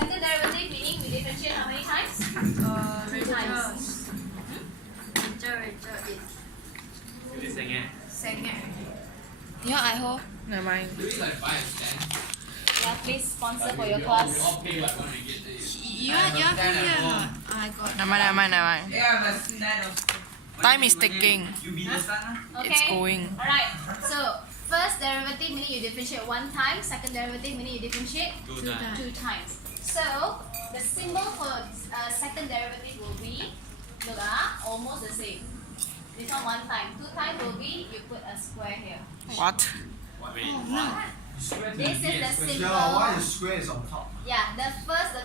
second derivative meaning we differentiate how many times? Two times. Second. Nhớ ai hô? Never mind. Yeah, please sponsor for your class. You are here or not? I got. Never mind. Time is ticking. Okay. It's going. Alright. So first derivative meaning you differentiate one time. Second derivative meaning you differentiate two times. So the symbol for second derivative will be almost the same. This one time. Two times will be you put a square here. What? This is the symbol. Why the square is on top? Yeah, the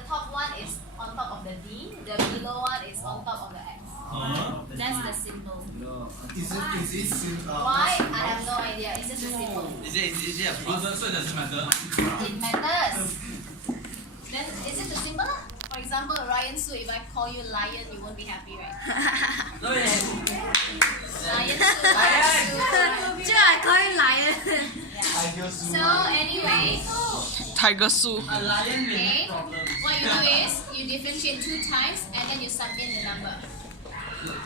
top one is on top of the D. The below one is on top of the X. That's the symbol. Is it simple? Why? I have no idea. It's just a symbol. Is it a plus? So it doesn't matter. It matters. Then is it the symbol? For example, Ryan Su, if I call you lion, you won't be happy, right? No, yeah. Lion Su. Chứ I call you lion. Yeah. So anyway, Tiger Su. A lion will okay, have problem. what you do is you differentiate two times and then you sum in the number.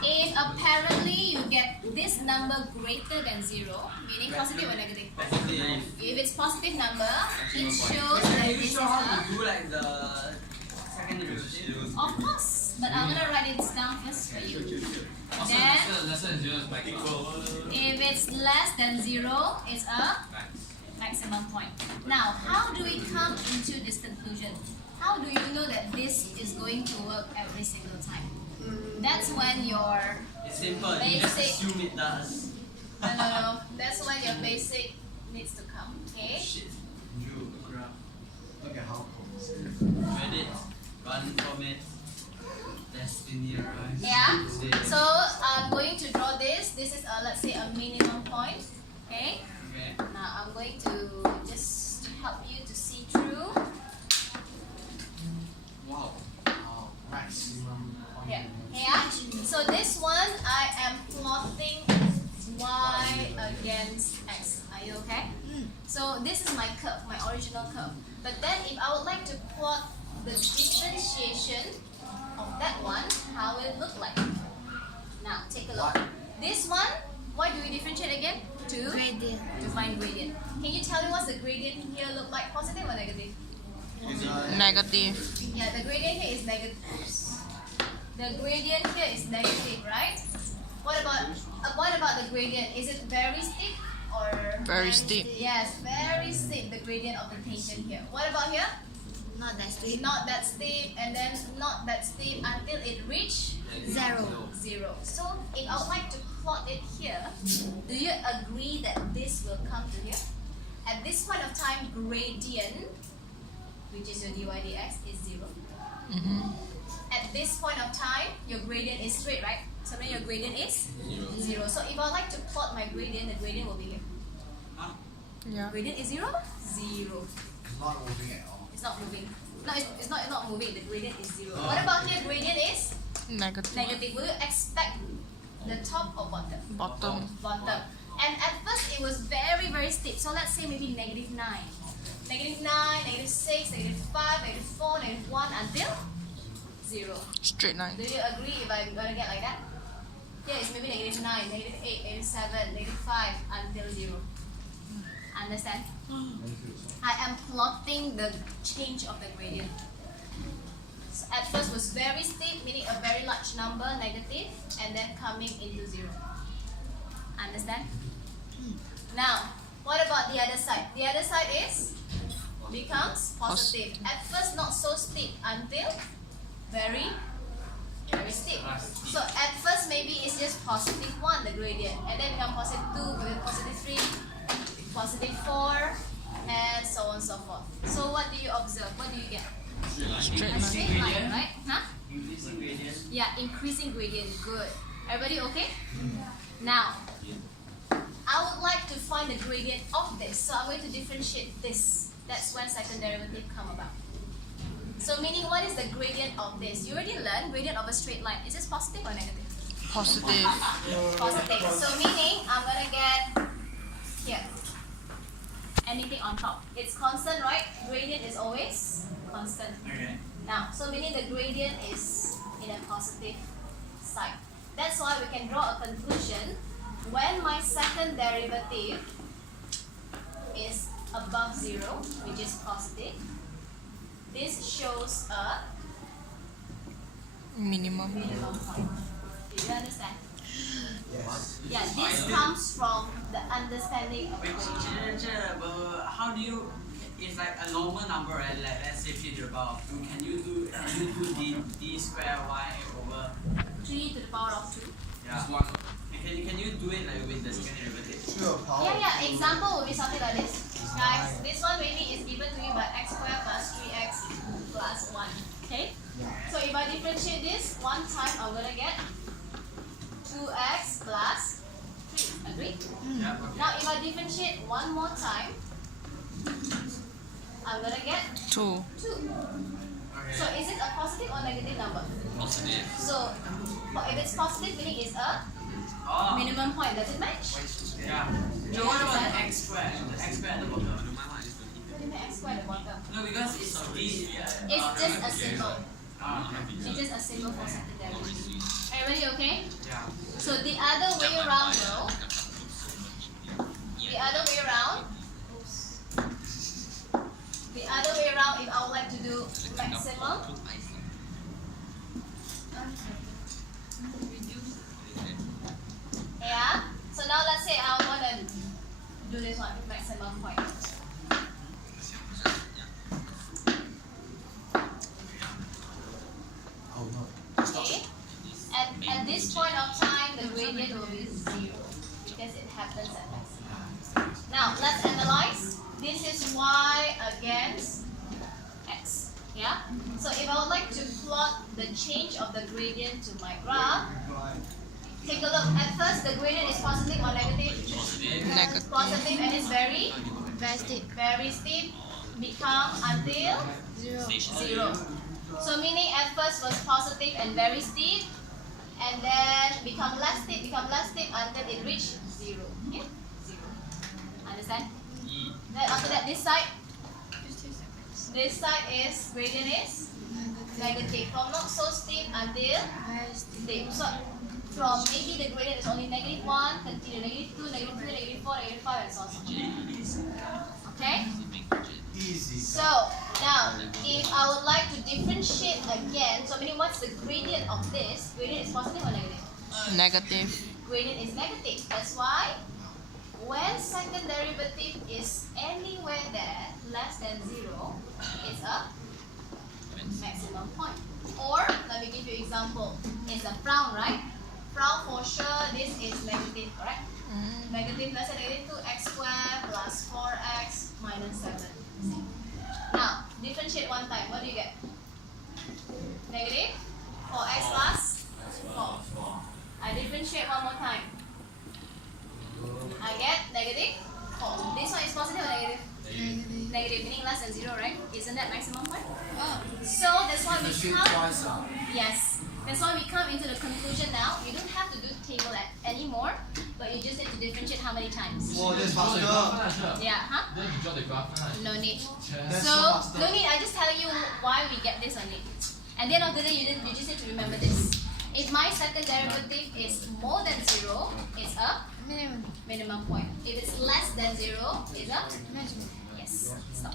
If apparently you get this number greater than 0, meaning positive or negative? Positive. If it's positive number, it shows that Can you this is show how a... to do like the second derivation? Of course, but I'm gonna write it down first for you. Then, if it's less than 0, it's a maximum point. Now, how do we come into this conclusion? How do you know that this is going to work every single time? That's when your It's simple. You just basic... assume it does. No. That's when your basic needs to come, okay? Shit. Look at how close. Reddit. Run from it. Destiny arrives. Yeah. So I'm going to draw this. This is let's say a minimum point. Okay. Okay. Now I'm going to just help you to see through. Wow. Maximum. Yeah. Yeah. So this one I am plotting y against x. Are you okay? So this is my curve, my original curve. But then if I would like to plot the differentiation of that one, how will it look like? Now take a look. This one, why do we differentiate again? To Gradient. find gradient. Can you tell me what's the gradient here look like? Positive or negative? Negative. Yeah, the gradient here is negative. The gradient here is negative, right? What about the gradient? Is it very steep or Very steep. Yes, very steep. The gradient of the tangent here. What about here? Not that steep. Not that steep, and then not that steep until it reach 0. 0. So if I would like to plot it here, do you agree that this will come to here? At this point of time, gradient, which is your dy dx, is 0. At this point of time, your gradient is straight, right? So then your gradient is 0. So if I would like to plot my gradient, the gradient will be here. Yeah. Gradient is 0? 0. It's not moving at all. It's not moving. No, it's not moving. The gradient is 0. What about here? Gradient is Negative. negative. Will you expect the top or bottom? Bottom. Bottom. And at first it was very, very steep. So let's say maybe negative 9. Negative 9, negative 6, negative 5, negative 4, negative 1 until 0. Straight line. Do you agree if I'm gonna get like that? Here it's maybe negative 9, negative 8, negative 7, negative 5 until 0. Understand? I am plotting the change of the gradient. So at first was very steep, meaning a very large number, negative, and then coming into 0. Understand? Now, what about the other side? The other side is becomes positive. At first not so steep until very steep. So at first maybe it's just positive 1, the gradient, and then become positive 2, then positive 3, positive 4, and so on and so forth. So what do you observe? What do you get? Straight A line. straight line, right? Huh? Increasing gradient. Yeah, increasing gradient. Good. Everybody okay? Now, I would like to find the gradient of this. So I'm going to differentiate this. That's when second derivative come about. So meaning, what is the gradient of this? You already learned gradient of a straight line. Is this positive or negative? Positive. Positive. So meaning, I'm gonna get here anything on top. It's constant, right? Gradient is always constant. Okay. Now, so meaning the gradient is in a positive side. That's why we can draw a conclusion when my second derivative is above 0, which is positive. This shows a Minimum. minimum point. Do you understand? Yes. Yeah, this comes from the understanding of Wait, how do you? It's like a normal number, right? Like let's say 3 to the power of 2. Can you do d square y over? 3 to the power of 2. Yeah. Can you do it like with the second derivative? Sure, power. Yeah, example would be something like this. Guys, this one maybe is given to me by x squared plus 3x plus 1. Okay? Yeah. So if I differentiate this, one time I'm gonna get 2x plus 3. Agree? Yeah. Okay. Now if I differentiate one more time, I'm gonna get 2. 2. So is it a positive or negative number? Positive. So if it's positive, meaning it's a Oh. minimum point. Does it match? Yeah. So what about the x squared? The x squared at the bottom. What do you mean x squared at the bottom? No, because it's d. It's just a symbol. Okay. It's just a symbol for second derivative. Everybody okay? Yeah. So the other way around though, if I would like to do maximum, yeah. So now let's say I want to do this one, maximum point. Oh no. Okay. At this point of time, the gradient will be 0 because it happens at maximum. Now let's analyze. This is y against x. Yeah. So if I would like to plot the change of the gradient to my graph, take a look. At first, the gradient is positive or negative? Negative. Positive, and it's very steep. Very steep. Become until 0. So meaning at first was positive and very steep, and then become less steep until it reached 0. Yeah? 0. Understand? Then after that, this side is gradient is negative. From not so steep until steep. So from maybe the gradient is only -1, continue -2, -3, -4, -5, and so on. Okay? Easy. So now, if I would like to differentiate again, so meaning what's the gradient of this? Gradient is positive or negative? Negative. Gradient is negative. That's why when second derivative is anywhere there less than 0, it's a maximum point. Or let me give you example. It's a frown, right? Frown for sure. This is negative, correct? Negative, let's say negative 2x squared plus 4x minus 7. Now, differentiate one time. What do you get? Negative 4x plus 4. I differentiate one more time. I get negative 4. This one is positive or negative? Negative, meaning less than 0, right? Isn't that maximum point? So that's why we Machine come. twice up. Yes. That's why we come into the conclusion now. You don't have to do table anymore, but you just need to differentiate how many times. Oh, that's faster. Yeah, huh? Then you draw the graph lah. No need. That's So, faster. no need. I just telling you why we get this only. And then after that, you just need to remember this. If my second derivative is more than 0, it's a minimum point. If it's less than 0, it's a maximum. Yes. Stop.